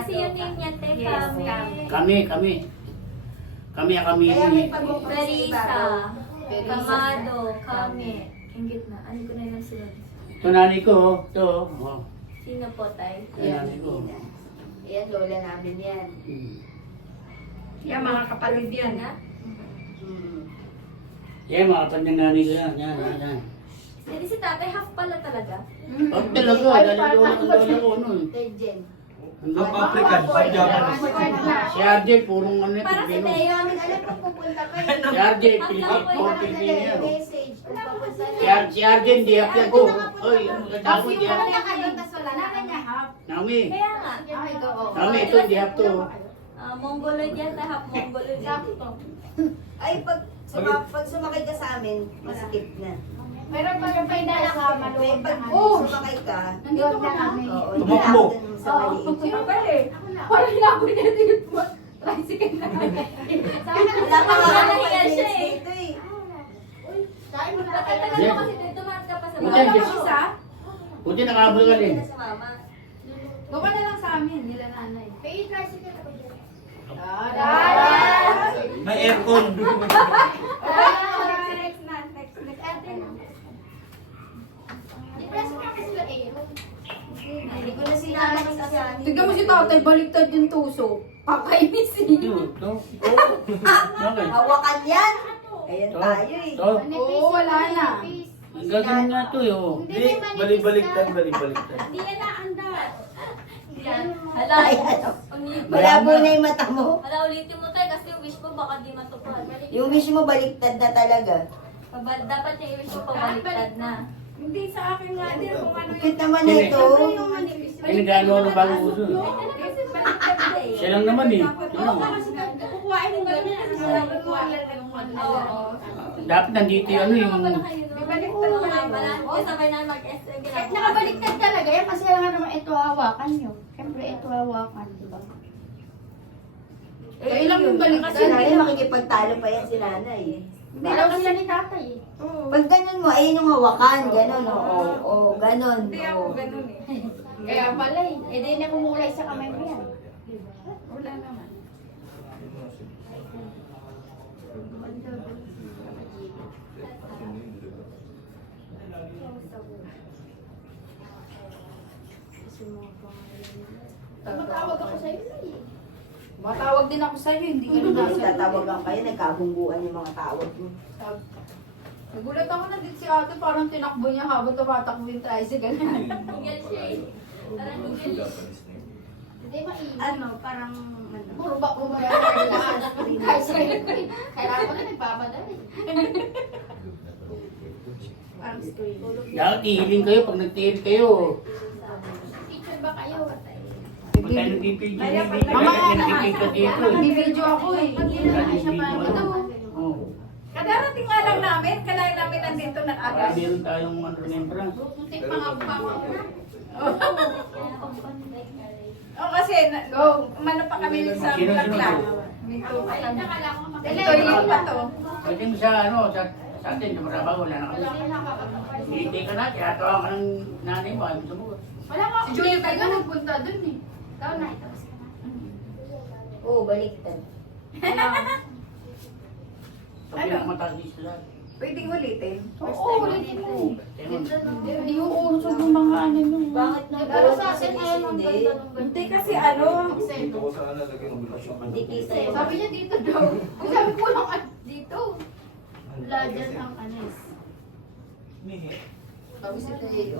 kasi yung name niya, te, Yes, kami. Kami. Kaya may pag-umpisa sa Clarissa, iba. Kamado, kami. Yung gitna. Ano ko na lang sunod? Ito nanay ko, ito. Oh. Sino po, tay? Ito nanay ko. Ayan, lola namin yan. Yan, mga kapatid yan. Na? Yan, mga kapatid ng nanay ko yan. Yan. Hindi si tatay, half pala talaga. Oh, talaga, dahil lola ko nun. Third gen. Hanggang African, Japanese. Si RJ, purong ano, Parang si Pilipino. Teo. Namin alam kung pupunta kayo. Si RJ, Pilipino, puro Pilipino yan. Message kung papunta Si RJ, hindi ako yan ko. Oy, ang takot yan. kayo, tas wala na kanya hap. Nami, Kaya nga. Ay, ikaw, oo. nami, ito, hindi ako to. Mongoloid yan, half Mongoloid. Ay, pag sumakay ka sa amin, masikip na. Meron pa rin pa sa maluwag Pag na sumakay ka, Nandito ka kami. oo, Tumakbo. dun sa maliit. Sino ba eh? Parang hinabol niya dito. Tricycle na. Wala pa nga Wala ako hiya siya eh. dito eh. Sabi mo na Tagal Yeah. mo kasi dito, tumakas ka pa sa Buti, baba. Diyos. Buti nakabul ka din. Sa mama. Gawa na lang sa amin, nila nanay. May tricycle ako dyan. May aircon. Next na, next. Depress mo kasi sila eh. Hindi ko na sila nakasasani. Tignan mo si tatay, baliktad yung tuso. Kakainis eh. Ito. Bakit? Hawakan yan! Ayan Ito. tayo eh. Ito. Oo, wala na. Ang gagawin nga ito eh. Oh. Hindi, bali-baliktad. Hindi yan naandar. Yan. Hala. Malabo na yung mata mo. Hala, ulitin mo tayo kasi yung wish mo baka di matupad. Yung wish mo baliktad na talaga. Dapat yung i-wish mo pabaliktad na. Hindi sa akin nga din kung ano Bakit naman Hindi. ito? Pinagano ng bagong uso. eh. Siya lang naman eh. Yun lang. kukuhain mo ganyan. Kukuhain mo yung Oo. Dapat nandito yung ano yung... Baliktad pa lang pala. Kasabay na mag-SM. Nakabaliktad talaga yan kasi nga naman ito hawakan nyo. Siyempre ito hawakan, di ba? Eh, Kailan yung baliktad? Si nanay makikipagtalo pa yan si nanay eh. Hindi lang sila ni tatay eh. Pag ganun mo, ayun yung hawakan. Ganun, oo. Ganun. Hindi ako ganun eh. Kaya pala eh. Eh di namumulay sa kamay mo yan. Wala naman. Matawag ako sa'yo eh. Matawag din ako sa'yo, hindi ka na nasa. Tatawagan kayo, nagkabungguan yung mga tawag mo. Nagulat ako na din si ate, parang tinakbo niya habang tumatakbo yung tricycle. Hinggal siya eh. Parang hinggal eh. Hindi mainit. Ano, parang Puro ba lahat? Tricycle ko eh. Kailangan ko na nagpapadali. parang screen. Dapat tihiling kayo pag nagtihil kayo. Teacher ba kayo? Pag tayo nagpipigil, nagpipigil ka dito eh. Nag-video ako eh. Hindi naman siya pa ito. Oh. Kadarating nga lang namin, kalahin namin nandito ng Para agad. meron tayong ano remembrance. Muntik pa nga pa ako. O kasi, umano pa kami sa Sino? Bulacan. Minto pa kami. Nakala ko Ito yung pa to. Pwede mo sa ano, sa atin, sa Marabao, wala na kami. Hindi ka na, tinatawa ka ng nanay mo, ayaw mo sumugot. Wala nga. Si Julie tayo nagpunta dun eh. Ikaw na, tapos ka na. Oo, baliktad. Pag pinakamataas din sila. Pwedeng ulitin. Oo, ulitin mo. Ewan. Hindi uusog yung mga ano nyo. Bakit na Pero sa akin ngayon, ang hindi? ganda ng Hindi kasi ano, Dito ko sana lagyan ng bulasyon. Hindi kisa yun. Sabi niya dito daw. Kung sabi ko lang dito. Wala dyan ang anes. Mihi. Sabi si Tayo.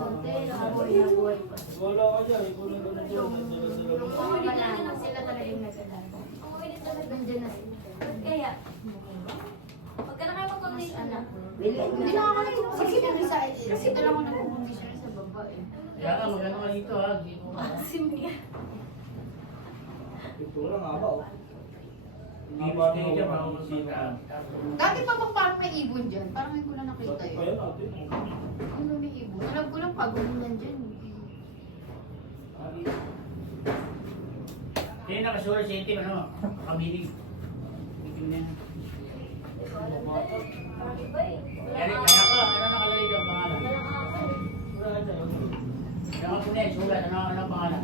Wala ka dyan. Ikaw lang doon na dyan. Wala na sila talaga yung nagdala. Nandiyan na sila. Kaya, pag ka na kayo mag-condition na. Hindi na ako nag-condition sa kasi ito lang ako nag-condition sa baba eh. Kaya ka, magano ka dito ha. Dito ka. Ito lang nga ba? Hindi mo stay dyan, baka magpagkaan. Dati pa bang parang may ibon dyan? Parang hindi ko na nakita Dati eh. pa yan natin. Ano may ibon? Alam ko lang pag umulan dyan eh. Kaya nakasura sa itim, ano, kamilig. Itim na yan. Kaya ka, ano nakalagay ka ang pangalan? Wala ka dyan. Yung mga pulis, sulat, ano pangalan?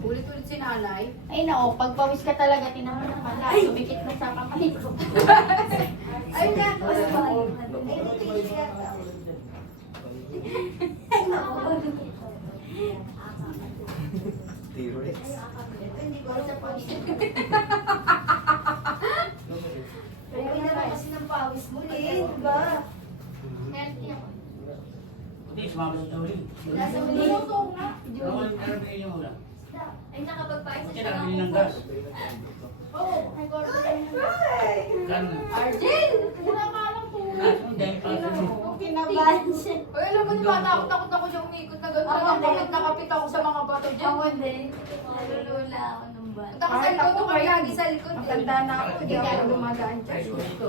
Ulit-ulit si nanay. Ay nako, pagpawis ka talaga, tinaman ng mala. Sumikit na sa kamay ko. Ay, na. T-Rex. Hindi ko sa pawis. Uwi na lang kasi ng pawis mo, Lin. Diba? Healthy ako. Hindi, sumama sa tuli. Nasa uli. Ano binili mo lang? Ay, nakapagpais Kasi siya nakabili ng ng gas. Oo, may order. Gano'n. Arjel! Wala ka lang po. Hindi, kasi Kinabahan siya. Uy, alam mo, di ba, takot ako siya umikot na gano'n. Ako Ako, din. nakapit ako sa mga bato dyan. Ako din. Nalulula ako nung bata. Punta ka sa likod ko, lagi sa likod. Matanda na ako, hindi ako dumadaan dyan. high school ito.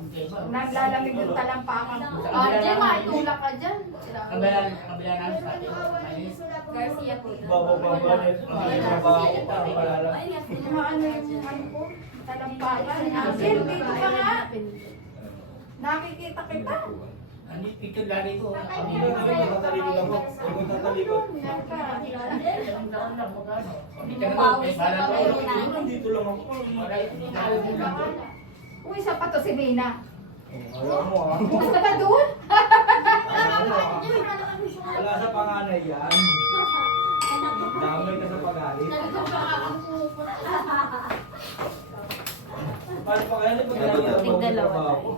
Hindi ba? Naglalamig yung talampakan ko. Arjel, maitulak ka dyan. Kabila namin sa atin. Malinis. Garcia po. Bababalit. Trabaho ko para malala. Ay, yes. Ano yung ano ko? Talampakan. Arjel, dito ka nga. Nakikita kita. Ano yung picture lagi ko? Hindi ko tatalikod ako. Hindi ko tatalikod. Nandito lang ako. Uy, isa pa to si Mina. Ayaw mo ah. Gusto ka doon? Ayaw mo ah. Wala sa panganay yan. Damay ka sa pagalit. Paano pa kaya pag Tigdalawa trabaho? tayo.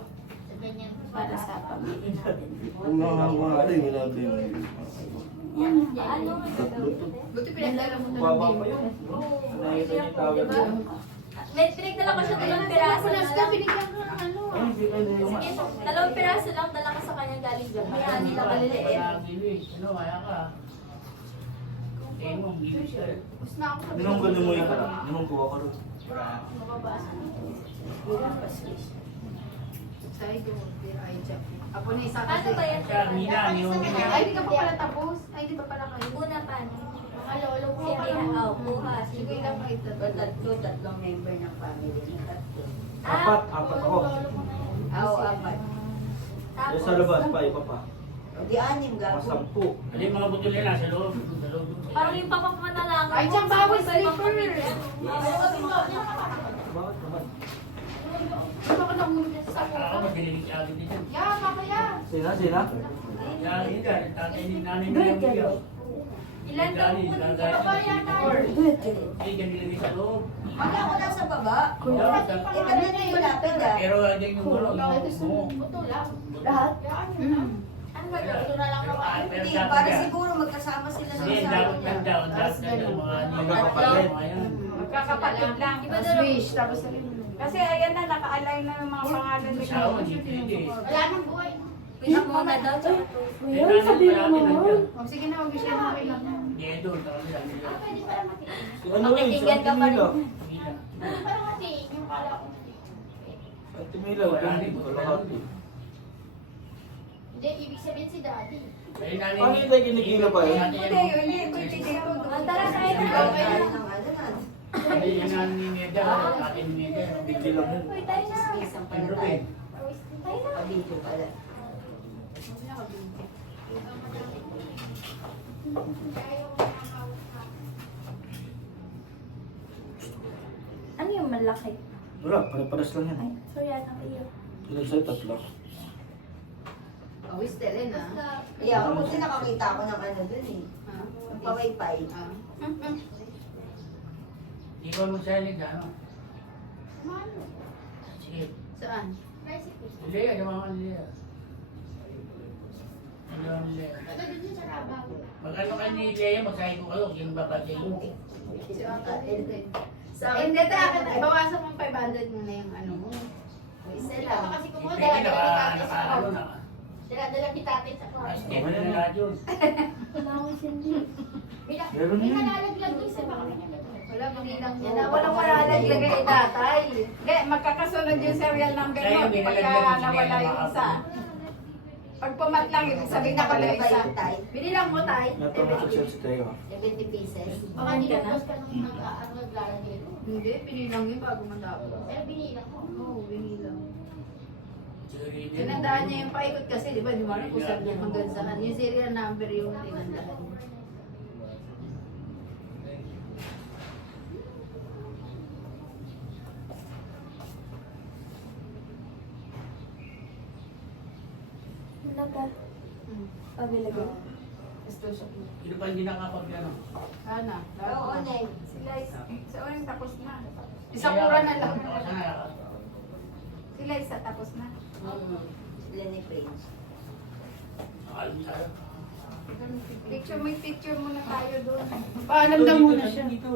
Ganyan para sa pamilya natin. Kung nakakawarin, wala ba yung... Ano? Buti pinagdala mo na Baba ng pa baby. yun. Nakita niyo yung tawag Diba? yun. May pinagdala ko siya dalawang piraso Punas ka, lang. binigyan ka ng ano. Ay, hindi ka nila. Sige, dalawang piraso lang dala ko sa kanya galing dyan. May ani na kaliliit. Ano, kaya ka? Eh, mong bilis ka. Tapos na ako sa Minong ka lumuwi ka lang. Minong kuha ka rin. Mababasa. Sa'yo doon, dear Aija. Ako na isa Ano ba yan? Siya, Mina, yung Ay, hindi ka pa pala tapos. Ay, hindi pa pala kayo. Una pa. Mga lolo ko. Sige, bukas. Sige lang kayo tatlo. Tatlong member ng family na tatlo. Apat ako. Oo, apat. Yung sa labas pa, iba pa. O di anim gago. Masampu. Ano yung mga butol nila sa loob? Sa loob. Parang yung papapanalangan. Ay, dyan bawal Iba-ibang slipper. pamilya. Bakit naman? Ano ka nahulog sa Ako, sako? magkililig siya agad dito. Ya, mamaya. Sina? Sina? Kaya, hindi ka. Tatay ni nanay nila yung bigaw. Ilan daw po dito? Hindi, dyan nilagay sa loob. Wala ko nasa baba. Dapat, Eh, ba't na yung lapid ah? pero dyan yung gulo. Buto lang. Lahat? Ano ba ito? Buto na lang naman. Hindi, para siguro magkasama sila sa Hindi, dapat niya. lang daw. Dapat lang yung mga Magkakapatid. mga yan. Magkakapatid lang. Iba Tapos daw. wish. Tapos kasi ayan na, naka-align na yung mga pangalan mo. Sa awan, hindi. Wala nang buhay. Wish mo na daw. Eh, nanay pa natin nandiyan. Oh, sige na, mag-wish ka na okay lang. Hindi, doon. Tapos lang nila. Pwede para matiin. Si ano rin? Sa Pakikinggan ka pa rin. Antimila. Hindi. Pwede para matiin. Yung kala ko. Sa Antimila, ganun. Kalahati. Hindi, ibig sabihin si daddy. Eh, nanay Paano yung tayo kinikila pa eh? Hindi, hindi. Pwede dito. Tara, tayo na. Okay na ng ano na. Hindi, yung nanay ni Neda. Atin ni Neda. Bigil lang yun. Uy, tayo na. Isang Ang pala tayo. Ruben. Tayo na. Pabito pala. Ano yung malaki? Wala, pare-pares lang yan. Ay, sorry, atang iyo. Ilan sa'yo? Tatlo. Oh, wish tele na. Kaya ako kasi nakakita ako ng ano dun eh. Ha? Ang paway-pay. Ah. Ikaw mag-silent, ano? Mano? Sige. Saan? Tricycle. Lea, yung mga Lea. Ano ang Lea? Taga dun yun sa Rabaw. Mag-ano ka ni Lea, magsahin ko kayo, yung babagay mo. Si Ate Eden. Hindi, tayo na. Bawasan mo 500 muna yung ano mo. Isa lang. Kasi kung Pwede dala-dala ni naka, tatay sa ano kwarto. na. Dala-dala ni tatay sa kwarto. Step na na yun. Meron May yun. nalalaglag dun sa baka Wala, binilang niya na. Walang malalaglag kay tatay. Hindi, magkakasunod yung serial number mo. Pagka nawala yung isa. Pag pumat lang, ibig sabihin nawala yung isa. Binilang mo, tay. Natulong sa si Teo. 70 pieces. Baka di ka na nung naglalagay doon. Hindi, binilang yun bago matapos. Pero binilang ko. Oo, binilang. Sigurito. Tinandaan niya yung paikot kasi, di ba? Di ba kung saan niya hanggang saan. Yung serial number yung tinandaan niya. na ba? Available. Gusto siya. Sino pa hindi nakapag ano? Sana. Oo, Neng. Sila sa uling tapos na. Isa kura na lang. Sana, Sila isa tapos na. Sila ni Prince. alam tayo. Picture muna tayo doon. Paalam na muna siya. Dito.